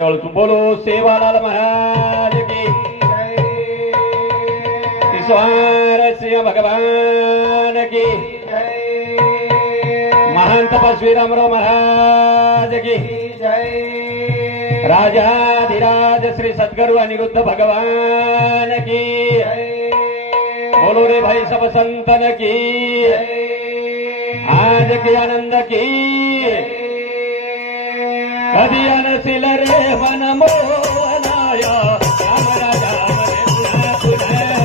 तुम बोलो सेवालाल महाराज की ईश्वर सिंह भगवान की महान तपस्वी रामराव महाराज की राजाधिराज श्री सद्गुरु अनिरुद्ध भगवान की बोलो रे भाई सब संतन की आज के आनंद की कधी अनसिल रे मन मोहनाया राम राजा मने पुन्हा पुन्हा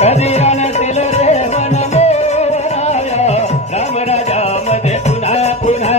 कधी अनसिल रे मन मोहनाया राम राजा मने पुन्हा पुन्हा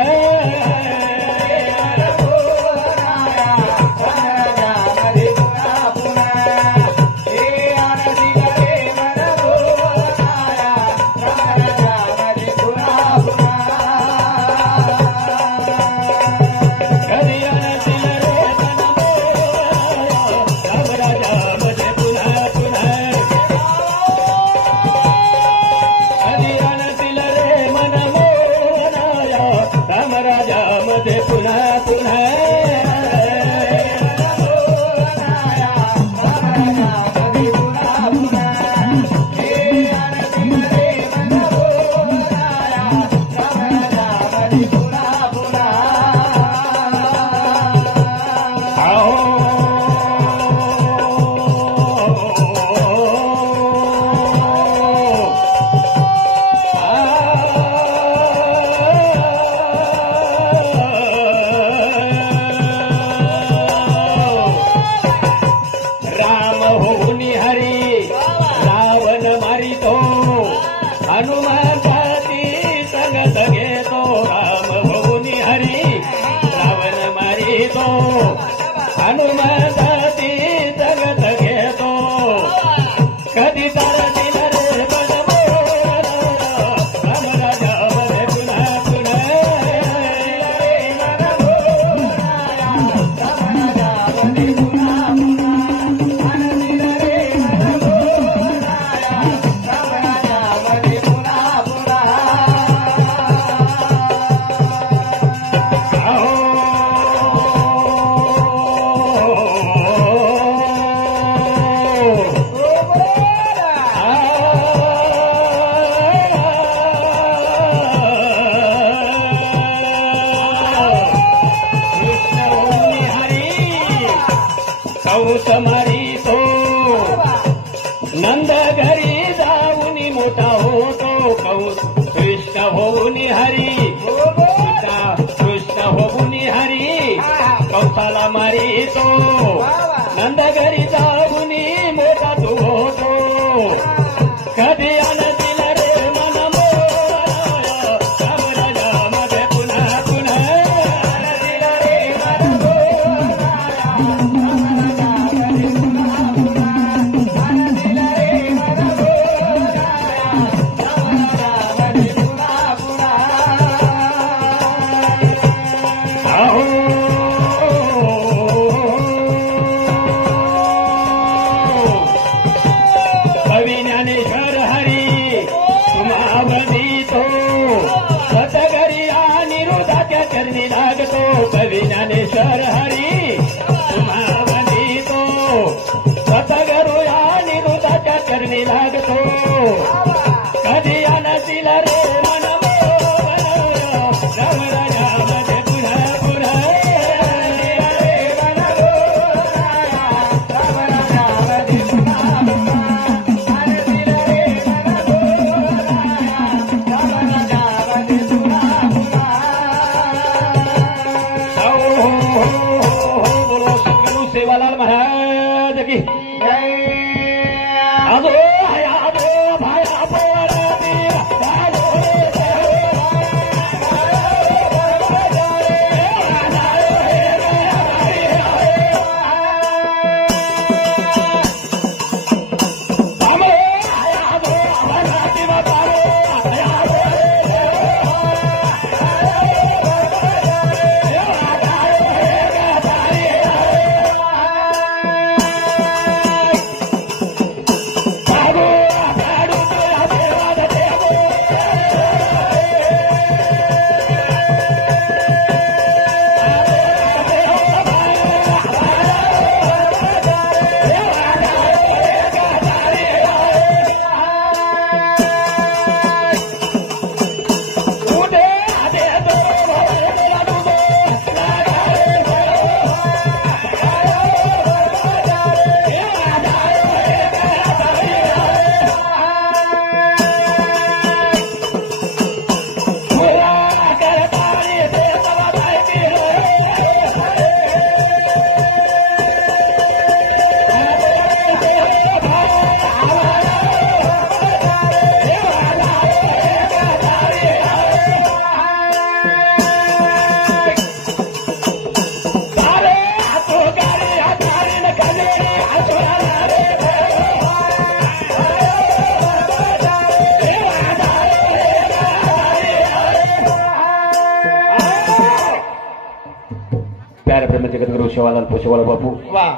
प्यारे ब्रह्म जगत गुरु शिवालाल पोशेवाला बापू वाह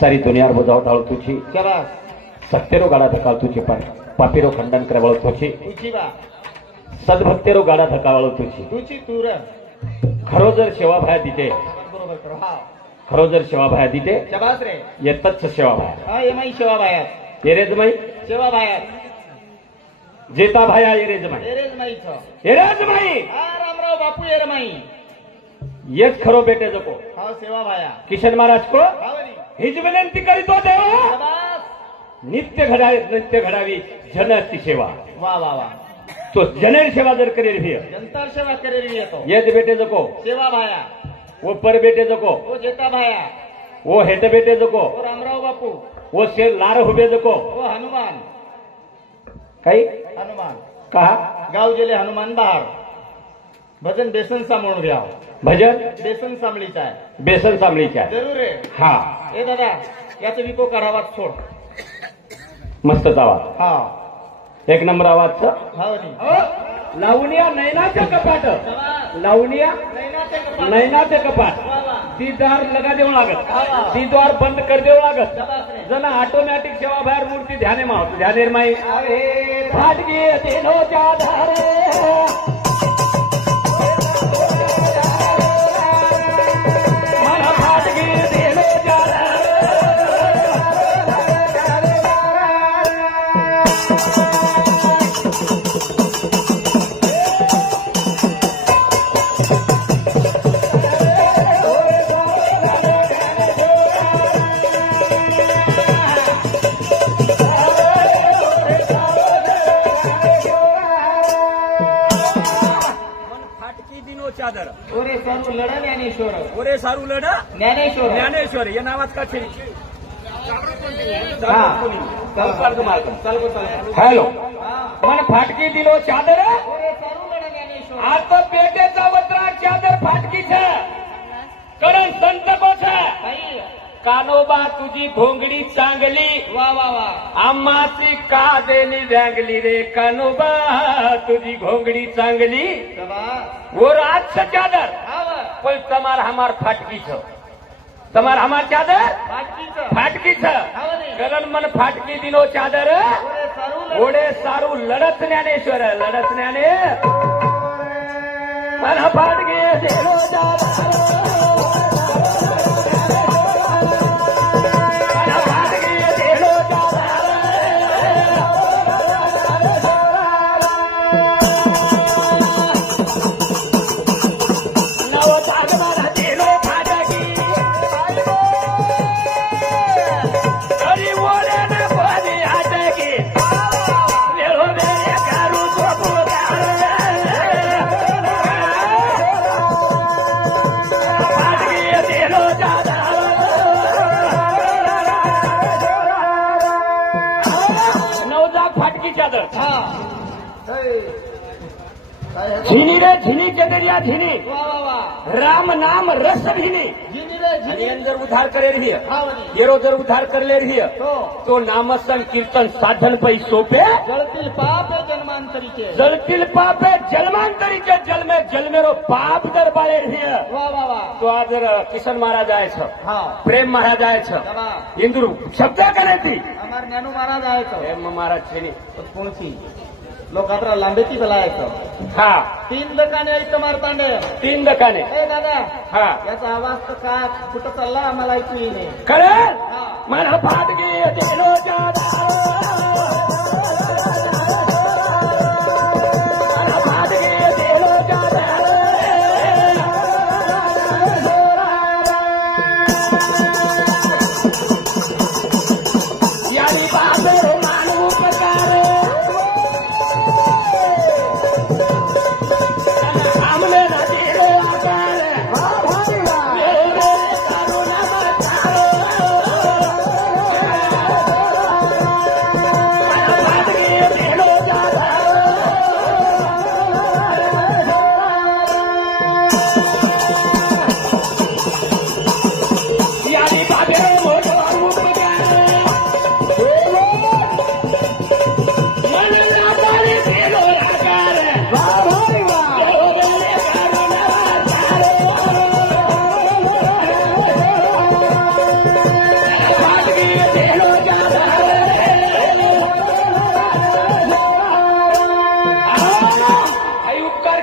सारी दुनिया बजाव टाळ तुझी शाबाश सत्तेरो गाडा धकाळ तुझी पण पापीरो खंडन करावळ तुझी तुझी वा सद्भक्तेरो गाडा धकावळ तुझी तुझी तूर खरो जर सेवा भाया दिते बरोबर करो हा खरो जर सेवा भाया दिते शाबास रे येतच सेवा भाया हा एमाई सेवा बाया येरेज माई सेवा बाया जेता भाया येरेज माई एरेज माई छ येरेज माई हा रामराव बापू एर माई येच खरो बेटे जको हा सेवा बाया किशन महाराज को हावनी हिज विनंती करीतो देवा शाबास नित्य घडावी जनची सेवा वाह वाह वाह तो जनेर सेवा जर करेल भी जनता सेवा करेल येतो येत बेटे जको सेवा बाया वो पर बेटे जको ओ जेता बाया वो हेट बेटे जको ओ रामराव बापू वो शेर लार हुबे जको ओ हनुमान काही हनुमान कहा गाव गेले हनुमान बहार भजन बेसन सा म्हणून घ्या भजन बेसन सांभळीचा आहे बेसन सामळीच्या जरूर रे हा ए दादा याचं विको काढावाच सोड मस्तच आवाज हा एक नंबर आवाजचं हावनी लावणीया नैनाचे कपाट शाबास लावणीया नैनाचे कपाट नैनाचे कपाट वाह वाह ती दार लगा देऊ लागत हा. ती द्वार बंद कर देऊ लागत शाबास रे जण ऑटोमॅटिक सेवा बाहेर मूर्ती ध्याने मावत ध्यानेर माई अरे फाटगी दिनो धारे मला फाटगी दिनो चादर ओरे सारू लढा ज्ञानेश्वर ओरे सारू लढ ज्ञानेश्वर ज्ञानेश्वर या नावात का छे हॅलो मन फाटकी दिलो चादर ओरे सारू लढा ज्ञानेश्वर आता पेटेचा वत्रा चादर फाटकी छे कारण संत को छे भाई कानोबा तुझी घोंगडी चांगली वाह वाह वाह आम्हाची का देली व्यांगली रे कानोबा तुझी घोंगडी चांगली शाबास वो रात से चादर हाव कोई तमार हमार फाटकी छ तमार हमार चादर बाकीचं फाटकी छ हावनी करण मन फाटकी दिनो चादर ओरे सारू ओढे सारू लढत ज्ञानेश्वर लढत ज्ञाने मन फाटकी दिनो चादर झिनी रे झिनी चदरिया झिनी वाह वाह वाह राम नाम रस भिनी जिनी रे जिनी जर उद्धार करे रही हावनी येरो जर उद्धार करले रही तो नामसन कीर्तन साधन पै सोपे जळतील पाप जन्मांतरीचे जलतील पापे जन्मांतरीचे जलमेरो पाप जर बाळे रही वाह वाह वाह तो आज किशन महाराज आहे छ हा प्रेम महाराज आहे छ शाबास इंदुर शब्द करे ती અમાર નેનુ મહારાજ આયો તો प्रेम महाराज छेनी કોણથી लोकात्रा लांबेती बलायचं हा 3 दकाने आहेत तुम्हार तांडे 3 दकाने ए दादा हा याचा आवाज तर का कुठं चालला आम्हाला ऐकू येईने खरं हा मन फाटगी दिनो चादर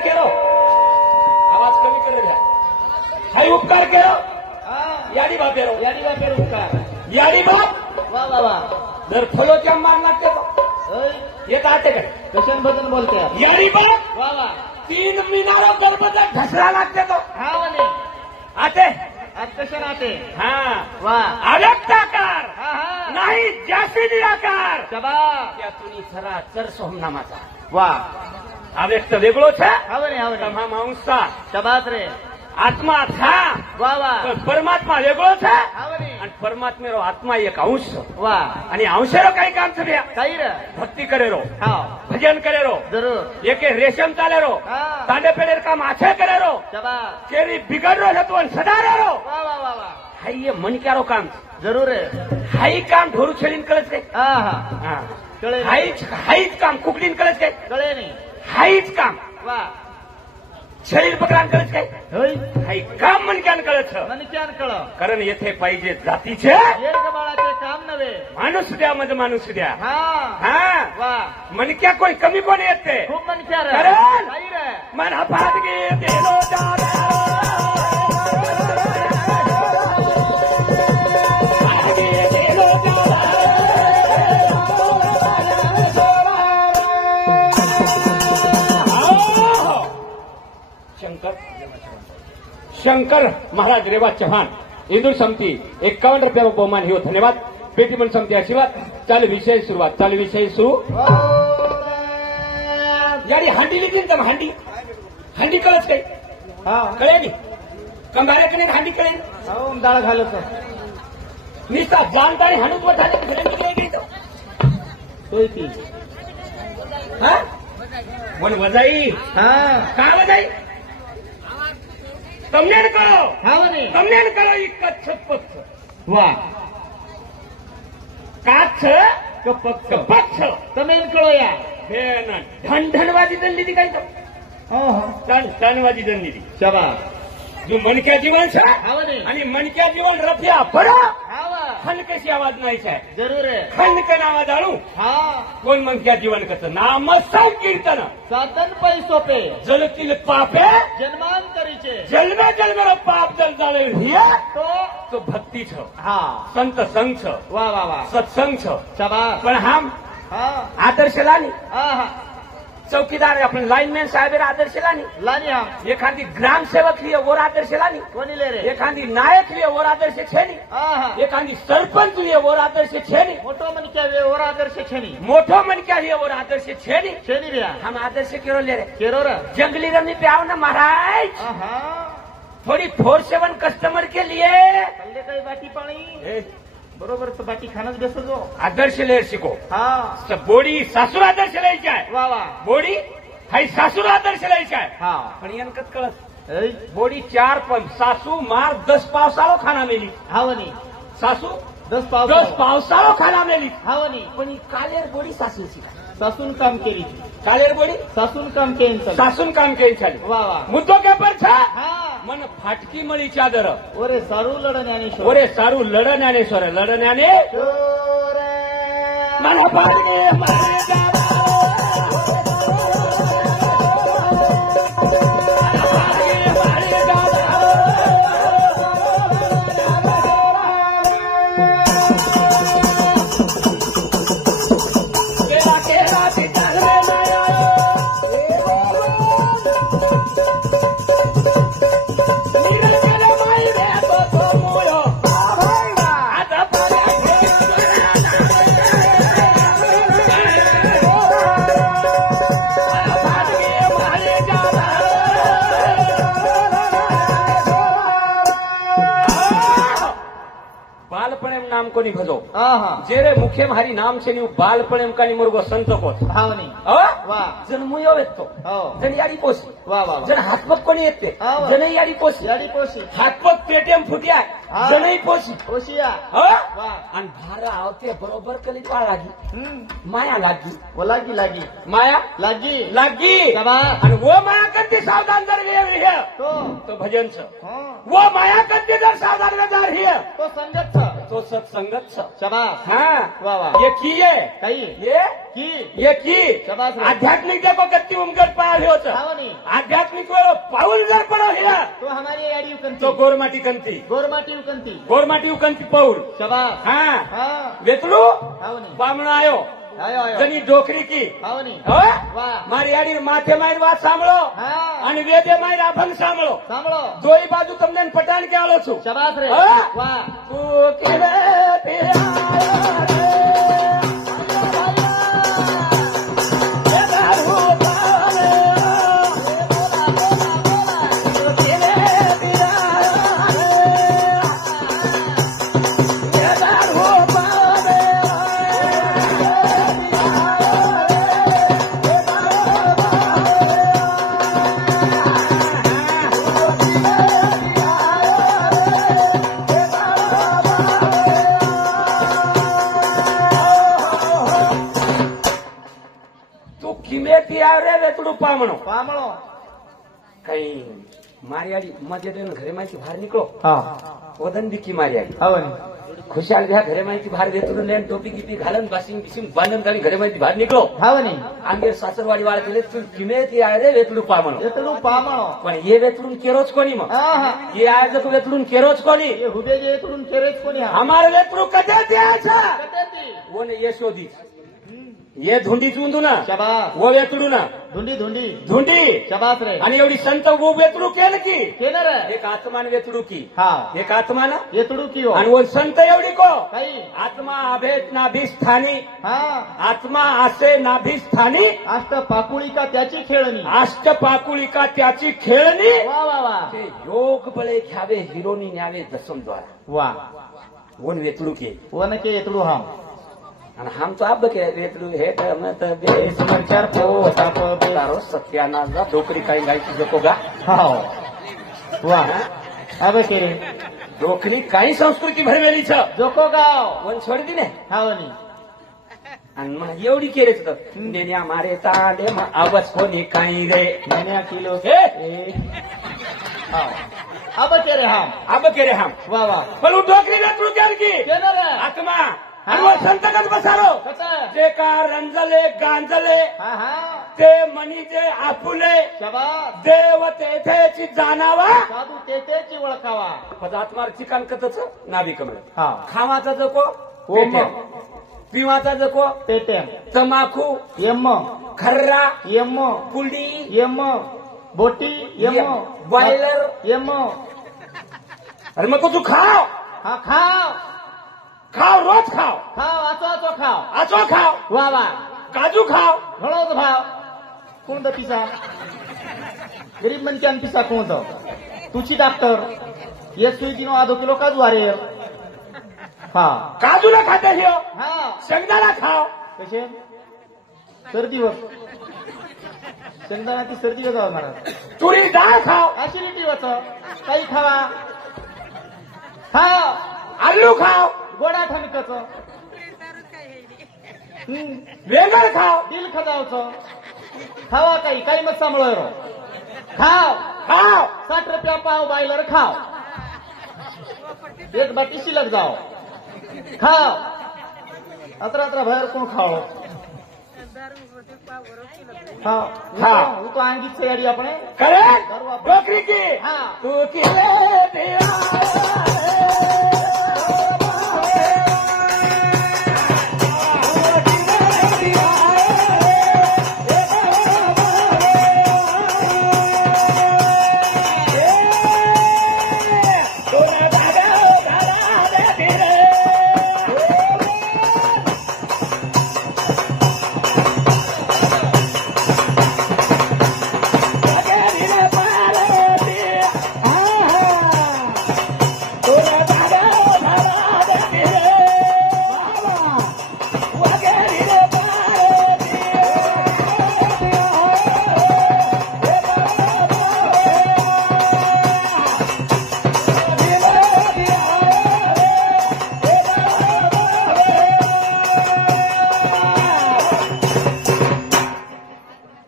केलो आवाज कमी करे द्या हाय उपकार केलो याडी बापेरो उपकार याडी बाप वा वा वा जर फलोच्या मार लागते तो येत आते काय कशान भजन बोलते याडी बाप वा वा 3 मिनारो गणपती ढसरा लागते तो हा म्हणे आते आज कशान आते हा वा अव्यक्ताकार हा हा नाही जास्ती निराकार शबा त्यातून खरा चर सोमनामाचा वा अव्यक्त वेगळो छे हा म्हणे तम्हा मांसा शबात रे आत्मा था वा वा पण परमात्मा वेगळो छे हा म्हणे आणि परमात्मेरो आत्मा एक अंश वा आणि अंशेरो काही काम छे काही रे भक्ती करेरो हा भजन करेरो जरूर एके रेशम चालेरो हा तांडे पेडेर काम आछे करेरो शबा केरी बिगड़रो छतो सदारेरो वा वा वा वा हाई ये मनक्यारो काम जरूर रे हाई काम ढोरू छेलीन कळत काय हा हा हा कळे हाईच काम कुकडीन कळत काय कळे नाही हाईच काम वा शरीर पकडान कळत काय होय हाई काम मनक्यान कळत मनक्यान कळ कारण येथे पाहिजे जातीचे एक बाळाचे काम नव्हे माणूस द्या म्हणजे माणूस द्या हा हा वा मनक्या कोणी कमी कोणी येते खूप मनक्या रे कारण काही रे मन हात गे देलो शंकर महाराज रेवा चव्हाण इंदूर समिती 51 रुपये बहुमान ही हो धन्यवाद पेटीमन समिती आशीर्वाद चालू विषय सुरुवात चालू विषय सुरू यारी हांडी लिखी ना हांडी हांडी कळच काही हा कळे कंबाऱ्याकडे हांडी कळे हो डाळ घालत निस्ता जानतानी हाणूत वठाले तोय ती हा मन वजाई हा का वजाई તમને કરો हा म्हणे તમને કરો ઈ કચ્છ પક્ષ वा કાચ્છ कपक्ष પક્ષ તમે કळो या બેન ઢંઢણવાજી દંડી દી કાઈ તો ओहो ટનવાજી દંડી દી शबा जो मनक्या जीवन છે हा म्हणे आणि मनक्या जीवन रफ्या बडा हा वा खनकशी आवाज नाही છે जरूर रे खनकन आवाज आणू हा कोण मनक्या जीवन कसं नाम संकीर्तन साधन पैसोपे जलतील पापे जन्मांतरीचे जन्मे जन्मेला पाप जल जाळे हिया तो तो भक्ती छ हा संत संघ छ वा वा वा सत्संग छ शबा पण हम हा आदर्श लानी हा हा चौकीदार आपण लाईनमॅन साहेब आदर्श लानी लानी हा एखादी ग्रामसेवक लिये वर आदर्श लानी कोणी ले रे एखादी नायक लिये वर आदर्श छेनी हा हा एखादी सरपंच लिये वर आदर्श छेनी मोठो मनक्या व्यवहार आदर्श छेनी मोठो मनक्या लिये वर आदर्श छेनी छेनी रे हम आदर्श केरो ले रे केरो रे जंगली रमनी पे आओ ना महाराज हा थोड़ी 4-7 कस्टमर के लिए कल्ले काही बाटी पाणी बरोबर तर बाटी खाणच बेसजो आदर्श लेर शिको हा बोडी सासूर आदर्श ल्यायची आहे वा वा बोडी हाई सासूर आदर्श ल्यायची आहे हा पण यांकत कळत ऐ, बोडी 4 पण सासू मार 10 पावसाळो खाना मेली हा म्हणे सासू 10 पाव 10 पावसाळो खाना मेली हा म्हणे पण ही कालेर बोडी सासूची सासून काम केली कालेर बोडी सासून काम केलं सासून काम केली चाली वा वा मुद्दो केपर छा हा मन फाटकी मळी चादर ओरे सारू लढ ज्ञानेश्वर ओरे सारू लढ ज्ञानेश्वर लढ ज्ञाने मला फाटकी मारे जावा. बालपणेम नाम कोणी भजो हा हा जेरे मुखे मारी नाम છે ની બાલપણેમ કાની મુર્ગો સંતો કોસ हा म्हणे वा जन मुयो येतो हो जन याडी पोसी वा वा वा जन हातपग कोणी येते हा. जन याडी पोसी याडी पोशी हातपग पेटीएम फुटिया हा. जनही पोसी ओशिया हो वा आणि भारा आवते बरोबर कलीत वाळ लागी माया लागी वो लागी लागी माया लागी लागी शबा आणि वो माया कधी सावधान जर हिय तो भजन छ हाँ वो माया कंती जर सावधानदार हिय तो संगत छ तो सत्संगत छ शाबाश हाँ वाह वाह ये किए कई ये की शाबाश रे. आध्यात्मिक देखो गति उमगत पार हो छ हाव नी आध्यात्मिक वेळो पाऊल जर पडो हिय तो हमारी याडी उकंती तो गोरमाटी कंती गोरमाटी उकंती गोरमाटी उकंती पाऊल शाबाश हाँ हाँ वेतलू हाव नी बामणो आयो आयो आयो जनी डोकरी की हाव नी હવે વાહ મારી આડી માથે મારી વાત સાંભળો હા અને વેદે મારી અભંગ સાંભળો સાંભળો દોઈ બાજુ તમને પટાણ કે આલો છું શાબાશ રે હા? વાહ તું કેરે તેરા રે એ દારૂ પાવે તું કેરે તેરા રે એ દારૂ પાવે તું કિમેથી આવે વેતડું પામણો પામણો કઈ મારી આડી મજે તો ઘરે માંથી બહાર નીકળો હા વદન દીકી મારી આડી હાવ नी ખુશાલ રહ્યા ઘરે માંથી બહાર વેતડું લઈને ટોપી ગીપી ઘાલન બાસિંગ બિસિંગ બાંધન ગાડી ઘરે માંથી બહાર નીકળો હાવ नी આંગેર સાસરવાડી વાળા કહે તું કિમેથી આવે વેતડું પામણો એતડું પામણો પણ એ વેતડું કેરો જ કોની માં હા હા એ આયોજક વેતડું કેરો જ કોની એ હુબે જે એતડું કેરેજ કોની હા અમારે વેતડું કદે ત્યાં છે કટેતી ઓને એ શોધી ये धुंडी चुंदू ना शाबाश वो वेतडू ना धुंडी धुंडी धुंडी शाबाश रे आणि एवढी संत वो वेतडू केलं की केलं रे एक आत्मान वेतडू की हा एक आत्मा ना एतडू कियो आणि वो संत एवढी को काही आत्मा अभेद नाभिस्थानी हा आत्मा असे नाभिस्थानी अष्ट पाकुळिका त्याची खेळणी अष्टपाकुळिका त्याची खेळणी वा वा वा ते योग बळे घ्यावे हिरोनी न्यावे दसम द्वारा वा वन वेतडू के वन के एतडू हा आणि हम तो अब के वेतडू हे मत बे समचार पोता तारो सत्यानाचा डोकरी काही गायची जकोगा हाव वा अब के रे डोकरी काही संस्कृती भरलेली छ जोको गाव वन छोडी दिले हाव नी आणि मग एवढी केलेच तर नेण्या मारे ताले मग आवाज कोणी काही रे नेण्या किलो हे हाव अब के रे हा अब केरे हम वा वा पण डोकरी वेतडू केलं की केलं रे आत्मा आणि वर संतकच बसारो कसं जे का रंजले गांजले हा हा ते मनी जे आपुले शाबास देव तेथेची जाणावा साधू तेथेची ओळखावा पदात्मार चिकान कतच नाभी कमळ हा खावाचा जको ओम. पेट्या. पिवाचा जको पेटेम तमाखू यम खर्रा यम पुडी यम बोटी यम बॉयलर यम अरे मग तू खाव हा खाव खाव रोज खाव खाव आचो आचो खाव आचो खाव वा वा काजू खाव घणोच भाव कोण द पिसा गरीब मनक्यान पिसा कोण द तुची डॉक्टर एक सुईतीनो आधो किलो काजू अरे हा काजूला खाते हियो हा शेंगदाणा खाव कसे सर्दीवर शेंगदाणा ती सर्दीवर जावं महाराज तुरी डाळ खाव ऍसिडिटी होत काही खावा खाव आलू खाव गोडा ठणकच वेगळ खाव दिल खजावचं खावा काही काही मत सांभाळ खाव खाव 60 रुपया पाव बायलर खाव एक बाटी शिल्लक जाओ खाव अत्र अत्र बाहेर कोण खाव खाव खाव. तो अंगीच याडी आपण करे डोकरी की हा तू की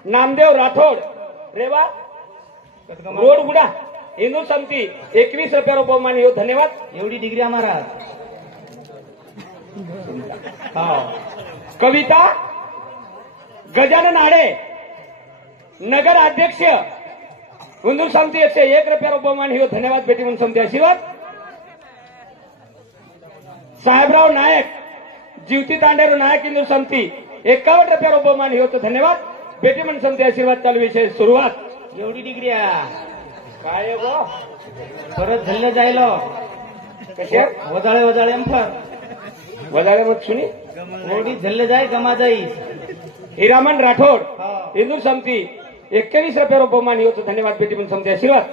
नामदेव राठोड रेवा रोड गुडा हिंदू समिती 21 रुपयावर बहुमान येऊ धन्यवाद। एवढी डिग्री महाराज। हा कविता गजानन आडे नगर अध्यक्ष हिंदू समिती 101 रुपयावर बहुमान येऊ धन्यवाद। बेटी म्हणून समिती आशीर्वाद। साहेबराव नायक जीवती तांडेर नायक हिंदू समिती 51 रुपयावर बहुमान येऊ धन्यवाद। बेटी म्हणून समिती आशीर्वाद। चालू विषय सुरुवात। एवढी डिग्री काय गो परत झल्ले जायलो कशा वजाळे वजाळे अंफर वजाळे मग सुनी एवढी झल्ले जाय गमा जाई। हिरामन राठोड हा हिंदू समिती 21 रुपयावर बहुमान येऊ धन्यवाद। बेटी म्हणून समिती आशीर्वाद।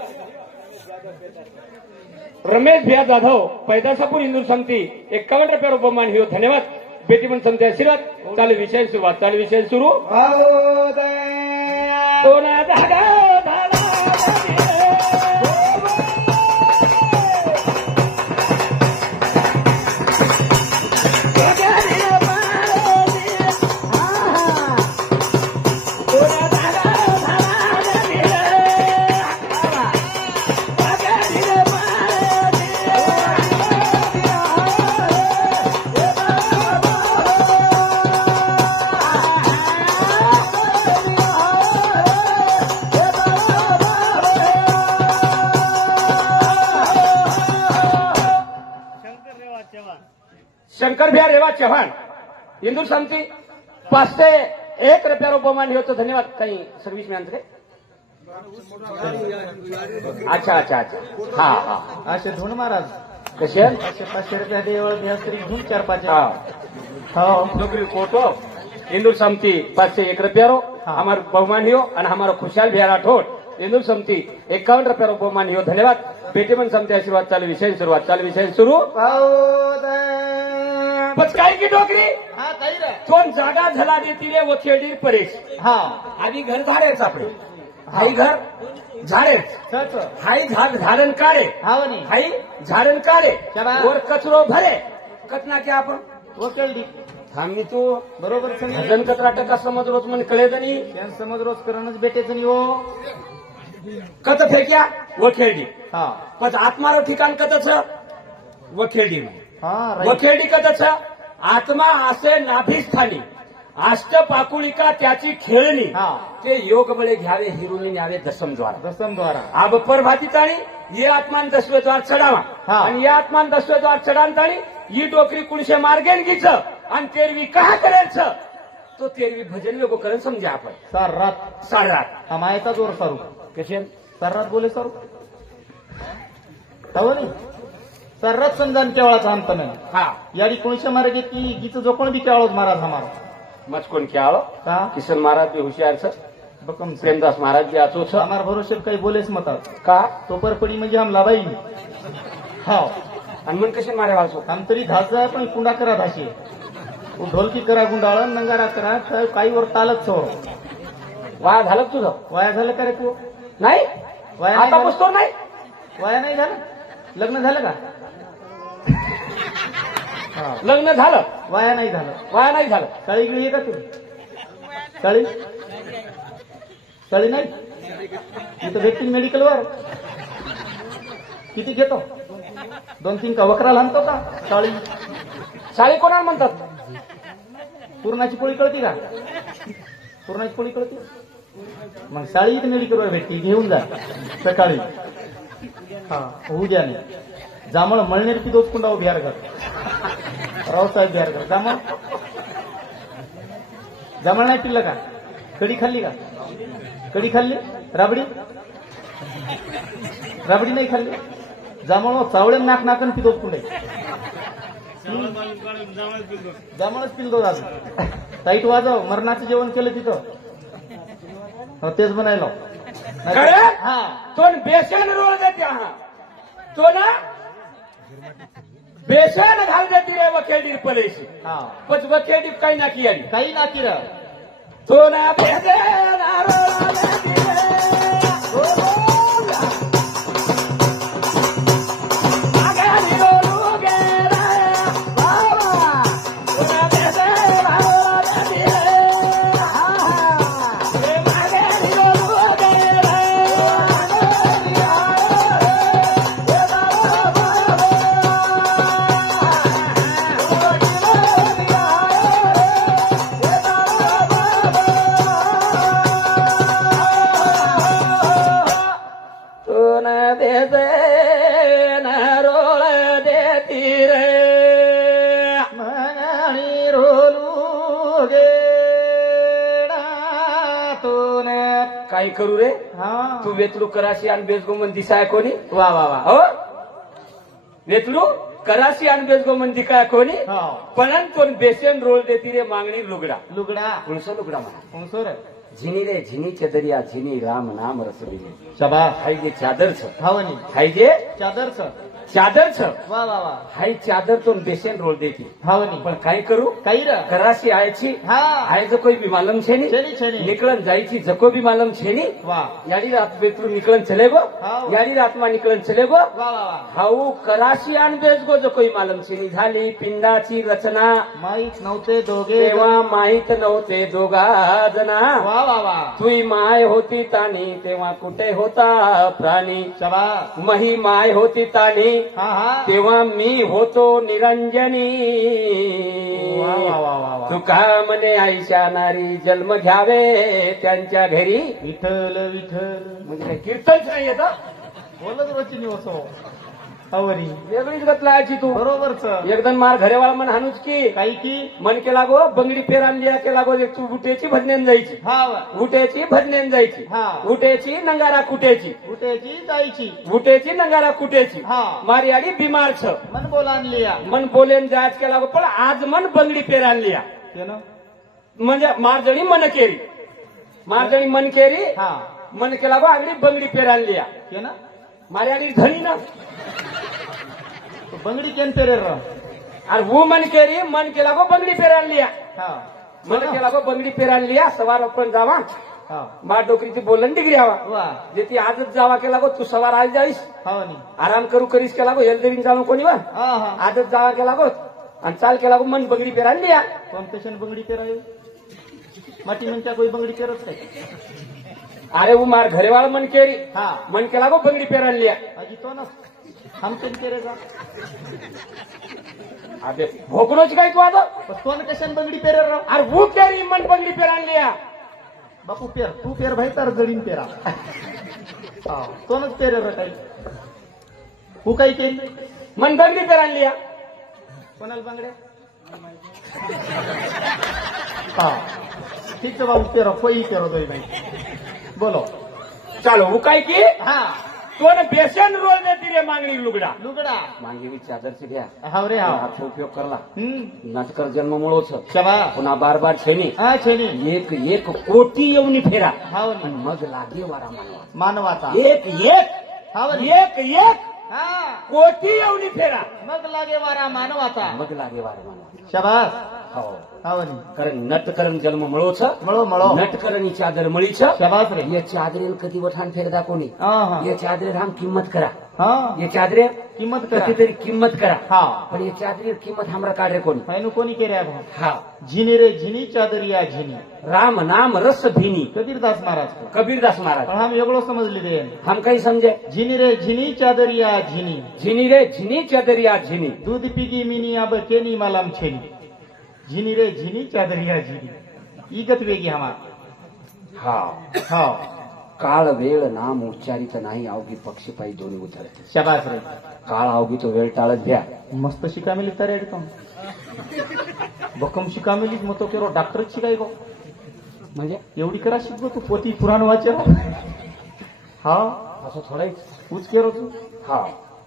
रमेश भिया जाधव पैदासापूर हिंदू समिती 51 रुपयावर बहुमान येऊ धन्यवाद। बेटी म्हणून समिती आशीर्वाद। चालू विषय सुरुवात। चालू विषय सुरू। सोना धागा शंकर भिया रेवा चव्हाण हिंदू समिती 501 रुपयावर बहुमान येऊ धन्यवाद। काही सर्व्हिस मॅन रे अच्छा अच्छा अच्छा हा हा असे धुन महाराज कसे असे 500 रुपया देवळ घ्या तरी धुन 4-5 हा हो नौकरी कोटो हिंदू समिती 501 रुपयारो हमार बहुमान हो और हमारा खुशहाल भिया राठौड़ हिंदू समिती 51 रुपयारो बहुमान हो धन्यवाद। बेटी मन समिती आशीर्वाद। चालू विषय सुरुवात। चालू विषय सुरू। पचकाई की डोकरी हा काही रे कोण जागा झला देती रे व खेळडीर परेश। हा आधी घर झाडेच आपले हाई घर झाडेच सच हाई झाडन काढे हा वनी हाई झाडन काढे शाबास. वर कचरो भरे कतना क्या आपण वकेलडी आम्ही तो बरोबर संगी भजन कचरा टका समज रोज मन कळे तनी त्यान समज रोज करणच भेटेच नाही हो कत फेक्या वखेरडी हा पण आत्मारो ठिकाण कतच वखेरडी हा राईट. वखेरडी कतच आत्मा असे नाभिस्थानी अष्टपाकुळिका त्याची खेळणी हा ते योग बळे घ्यावे हिरुनी न्यावे दशमद्वार दसम द्वारा आब परभाती ताणी ये आत्मान दसवेद्वार चढावा हा. आणि या आत्मान दसवेद्वार चढान ताणी ही डोकरी कुणशे मार्गेन घीच आणि तेरवी कहा करेल तो तेरवी भजन योग करेल समजा आपण सार रात साडरात हा मायचा जोर सारू कसे सार रात बोले सारू हो नाही सार रात समजान केवळाचा अंत नाही हा याडी कोणीच्या मार्गे की गीचं जो कोण बी केवळच महाराज हमारा मचकोन क्या आलो का किशन महाराज भी हुशियार छ बकम से प्रेमदास महाराज भी आचो छ हमार भरोसे काही बोलेच मतात का तो पर पडी म्हणजे हम लाभाई हा आणि मन कसे मारे वाचो हम तरी धास जाय पण कुंडा करा धाशी वो ढोलकी करा गुंडाळ नंगारा करा तर काही वर तालच सो वाया झालं का तुझं वाया झालं का रे तू नाही वाया नाही आता झालं? बसतो नाही वाया नाही झालं लग्न झालं का हा लग्न झालं वाया नाही झालं वाया नाही झालं साळी गिळी आहे का तू साळी साळी नाही इथं भेटतील मेडिकलवर किती घेतो 2-3 का वकरा आणतो का साळी साडी कोणाला म्हणतात पूर्णाची पोळी कळती का पूर्णाची पोळी कळती मग साळी इथे मेडिकलवर भेटते घेऊन जा सकाळी हा होऊ द्या नाही जांभळ मळणेर की दोच कुंडाव बिहारघर रावसाहेब बिहारघर जांभळ नाही पिल्लं का कडी खाल्ली का कडी खाल्ली राबडी राबडी नाही खाल्ली जांभळ चावळे नाक नाकन पितोच कुंडे जांभळच पिलतो आज टाईट वाजव मरणाचं जेवण केलं तिथं हो तेच बनायला कळलं? हा तो बेसन रोल देते हा तो ना बेसन घाल देते रे वखेडी पलेशी हा पण वखेडी काही ना की आली काही ना किरा तो ना बेसन रोल देते रे. हो, हो, या. आगामी रोलू गेला, बाबा. तो ना बेसन रोल देते रे. हा, हा. रे मागे रोलू गेला. देते रोळ देती रे मनाळी रोलू गेडा तून काय करू रे हा तू वेतलू कराशी आणि बेसगोमन दिसाय कोणी वा वा वा हो वेतलू कराशी आणि बेसगोमन दिकाय कोणी हो परंतु बेसन रोल देती रे मागणी लुगडा लुगडा कुणसं लुगडा म्हणा कोणसोर झिनी रे झिनी चदरिया झिनी राम नाम रसबिनी शबास हाय जे चादरच हवनी हाय जे चादरच चादरच वा वा वा हाय चादर तो बेसन रोल देती हवनी पण काय करू काही र कराशी आयची हा आय जो कोई भी मालम छे नी छेनी छेनी निकलन जायची जको भी मालम छे नी वा याडी रात बेतरू निकलन चले गो हाव. याडी रात मा निकलन चले गो वा वा वा हाऊ कराशी आण बेस गो जो कोई मालम छे नी झाली पिंडाची रचना माहीत नव्हते दोघे तेव्हा माहित नव्हते दोघा जना वा वा वा तुई माय होती तानी तेव्हा कुठे होता प्राणी शबास मही माय होती तानी हा हा तेव्हा मी होतो निरंजनी वा वा वा वा वा तुका म्हणे आईशा नारी जन्म घ्यावे त्यांच्या घरी विठ्ठल विठ्ठल म्हणजे काय कीर्तनच नाही येत बोलत रोची निवसो अवरी वेगळीच गतलायची तू बरोबरच एकदम मार घरेवाला मन हाणूच की काही की मन केला गो बंगडी पेर आणली केला गो तू उठेची भजनेन जायची हा वा. उठेची भजनेन जायची हा. उठेची नंगारा कुटेची उठायची जायची उठेची नंगारा कुटेची हा मारी आडी बिमार छ मन बोला आणली या मन बोलेन जायच केला गो पण आज मन बंगडी पेर आणली ते ना म्हणजे मारजणी मन केरी मारजणी मन केरी हा मन केला गो आगडी बंगडी पेर आणली ते ना मारी आगडी धणी ना तो बंगडी केन पेरे र आणि वो मन केरी मन केला गो बंगडी पेर आणली हा मन केला गो बंगडी पेर आणली सवार आपण जावा हा मा डोकरीची बोलन डिग्री आवा वा जे ती आजच जावा केला गो तू सवार आज जाईस हा नी आराम करू करीस केला गो हेलदेवीन जाणू कोणी वा हा हा आजच जावा केला गो आणि चाल केला गो मन बंगडी पेर आणली कोणतेशन बंगडी पेरायो माटी म्हणच्या कोई बंगडी पेरत काय अरे वो मार घरेवाळ मन केरी हा मन केला गो बंगडी पेर आणली अजी तो ना हम पेन पेरे जा अबे भोकरोची काय तू आता तो ना कशान बंगडी पेरे र अरे वो केरी मन बंगडी पेर आणली बापू पेर तू पेर भाई तर जडीन पेरा हा तोनच पेरे र काही तू काही केली मन बंगडी पेर आणली कोणाला बांगड्या हा ठीक बाबू पेरो कोई पेरो दोई भाई बोलो चालो वो काय की हा तो ना बेसन रोल देती रे मागणी लुगडा लुगडा मागे चादरची घ्या हाव रे हाव हाचा उपयोग करला हम्म नाटकर जन्म मुळो छ शबा पुन्हा बार बार छेनी हा छेनी एक एक कोटी येऊनी फेरा हाव पण नी मग लागे वारा मानवा मानवाचा एक एक हाव नी एक एक हा कोटी येऊनी फेरा मग लागे वारा मानवाचा मग लागे वारा मानवा शबास हो हाव नी कारण नटकरण जन्म मळो छ मळो मळो नटकरणी चादर मळी छ शबास रे ये चादरेन कधी वठाण फेर दाखवणी हा हा ये चादरे राम किंमत करा हा ये चादरे किंमत करा कधीतरी किंमत करा हा पण ये चादरी किंमत हमरा काढ रे कोणी मैनू कोणी केल्या भाऊ हा झिनी रे झिनी चादरिया झिनी राम नाम रस भीनी कबीरदास महाराज को कबीरदास महाराज पण हम एवढं समजले दे हम काही समजे झिनी रे झिनी चादरिया झिनी झिनी रे झिनी चदरिया झिनी दूध पिगी मिनी अब केनी मालम छेनी झिनी रे झिनी चादरिया झिनी इगत वेगी हमार हा हा काळ वेळ नाम उच्चारित नाही अवघी पक्षीपायी दोन्ही उतरते शबास रे काळ अवघी तो वेळ टाळत द्या मस्त शिकामेली तर एकदम बकम शिकामेलीच मग तो केरो डॉक्टरच शिकाय गो म्हणजे एवढी करा शिकलो तू पोती पुराण वाचे हा असं थोडाच तूच केरो तू हा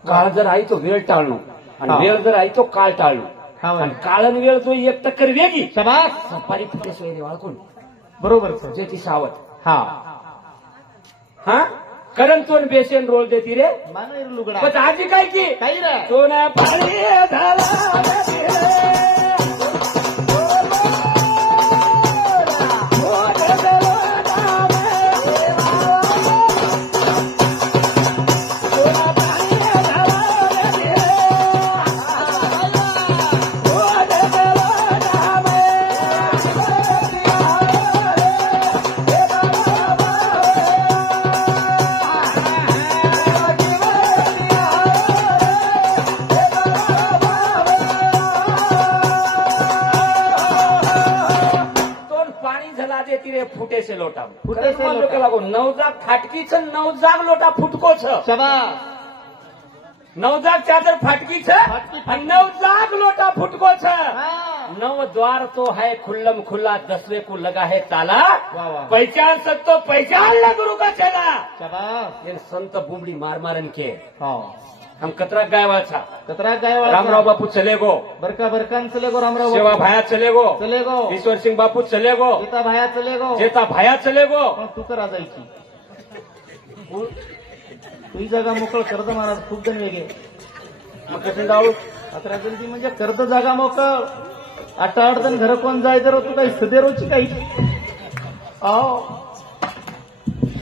काळ जर आहे तो वेळ टाळणं हा. आणि वेळ जर आहे तो काळ टाळणं हा आणि काळ आणि वेळ तो एक टक्कर वेगी शबास सफारी फुटे सोयरे वाळकून बरोबर सर जे ती सावध हा हा करण तो बेसन रोल देती रे मानवीर लुगडा पण आजी काय की काही रे तो ना पाणी झाला फुटे से लोटा फुटे से लोटा. लागो 9 जाग फाटकीच 9 जाग लोटा फुटकोच शाबास 9 जाग चादर फाटकीच फाटकी. 9 जाग लोटा फुटकोच हाँ. 9 द्वार तो है खुल्लम खुल्ला 10वें को लगा है ताला वाह, वाह. पहचान सकतो पहचान ले गुरु का चला शाबास ये संत बुमडी मार मारन के हाँ हम कतरा गायवाल था कतरा गायवाल रामराव बापू चले गो बरकान चले गो रामराव सेवा भाया चले गो चले गो ईश्वर सिंह बापू चले गो सीता भाया चले गो जेता भाया चले गो पण तू करा जायची तुझी जागा मोकळ कर्ज महाराज खूप जण वेगळे मग कसं जाऊ 11 जण म्हणजे कर्ज जागा मोकळ 8 जण घर कोण जाय जर तू काही सदेरोची काही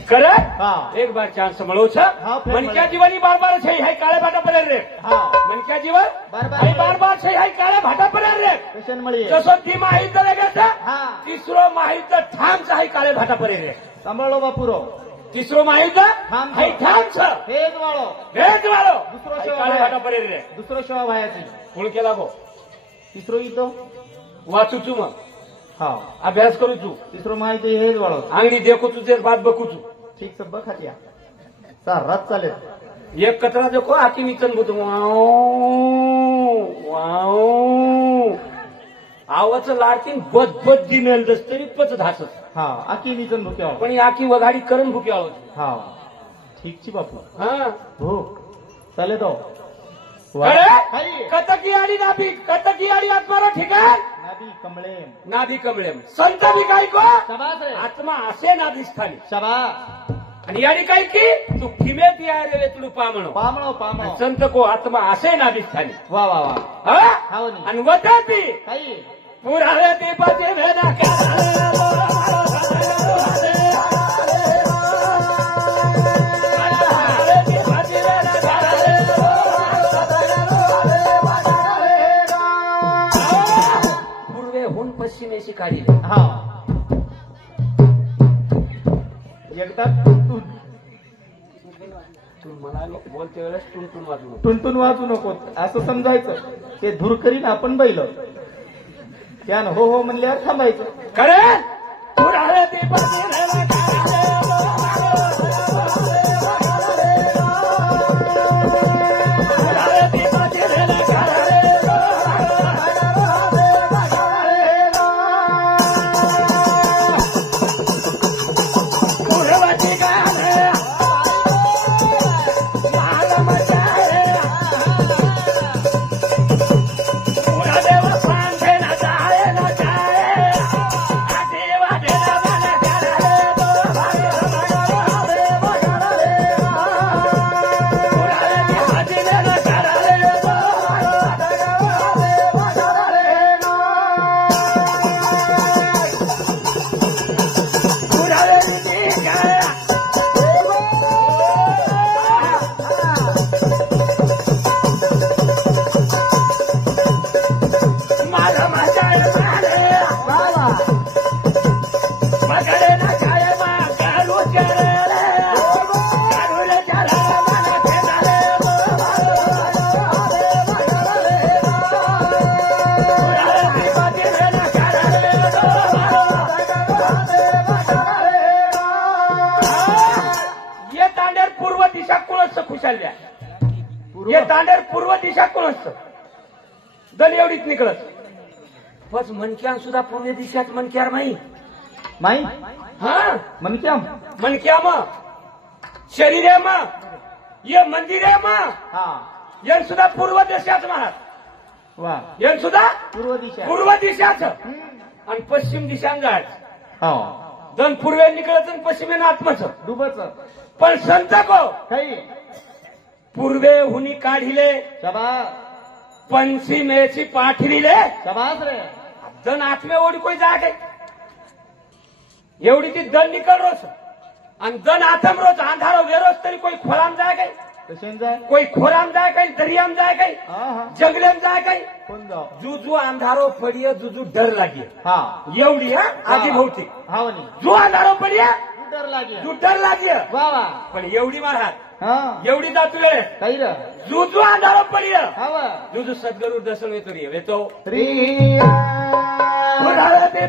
करे हा एक बार चान्स મળો છે હા, ફેર મનક્યા મળે. જીવાની બાર છે હાઈ કાળે ભાટા પડે રે હા મનક્યા જીવન બાર-બાર હાઈ મળે. બાર છે હાઈ કાળે ભાટા પડે રે कशन मळी जसं ती माहित लागे છે हा तिसरो माहित ठाम છે હાઈ काळे भाटा પડે रे सांभाळो बापुरो तिसरो माहित ठाम છે. हाई ठाम છે हेच वाळो भेट वाळो दुसरो हाई शेवा काळे भाया. भाटा પડે रे दुसरो शेवा भायाची कोण केला गो तिसरो इथं वाचू चू मग हा अभ्यास करू चू तिसरो माहिती हेच वाळो अंगडी देखो तुझे बात बकू चू ठीक सब बखातिया रात चालेल एक कचरा देखो आकी विचन बुत वाव आवाचं लाडकीन बद दिनेल दस तरी पच धासत हा आकी निचन भुक्या पण ही आकी वगाडी करण भुक्या होती हा ठीकची बापू हा हो चाले तो अरे खाई कतकी आडी नाभी कतकी आडी आत्मारा ठिकाण नाबी कमळे नाभी कमळेम संत बी काय को शाबास रे आत्मा असे नाभी स्थानी शाबास आणि याडी काय की तू किमे रे तुडू पामणो पामळो पामळो संत को आत्मा असे नाभी स्थानी वा वा वा हा हाव नी आणि वताती खाई पुरावे ते पते भेना पूर्वेहून पश्चिमेशी काढिले हा एकदा टुनटुन तू मला बोलते वेळेस टुनटुन वाजू नको. टुनटुन वाजू नको असं समजायचं ते धूर करीन आपण बैल त्यानं हो हो म्हणल्यावर थांबायचं खरे पुरावे ते पते भेना ये दांडेर पूर्व दिशा कोण असतं दन एवढीच निकळत बस मनक्यान सुद्धा पूर्व दिशात मनक्यार माई माई हा मनक्याम मनक्या मग शरीर आहे मग ये मंदिर आहे मग हा यन सुद्धा पूर्व दिशाच महाराज वा यन सुद्धा पूर्व दिशा पूर्व दिशाच आणि पश्चिम दिशान जायचं हो दन पूर्वे निकळत आणि पश्चिमेनं आत्माच डुबच पण संत को काही पूर्वे हुनी काढिले शाबास पंचमेची पाठविले शाबास रे दन आठवे ओढी कोई जागे एवढी ती दन निकल रोज आणि दन आथम रोज अंधारो वेरोज तरी कोई खोलाम जाय काही कशेन जाय कोई खोराम जाय काही दरियाम जाय काही हा हा जंगलेम जाय काही कोण जाओ जुजू अंधारो पडिय जुजू डर लागे हा एवढी हा आधी भोवती हाव नी जो अंधारो पडिय डर लागे जू डर लागे वा वा पण एवढी महाराज हा एवढी जातू वेळ काही र जुजू अंधारो पडिय हाव जुजू सद्गुरु दर्शन येतो रे येतो श्री ते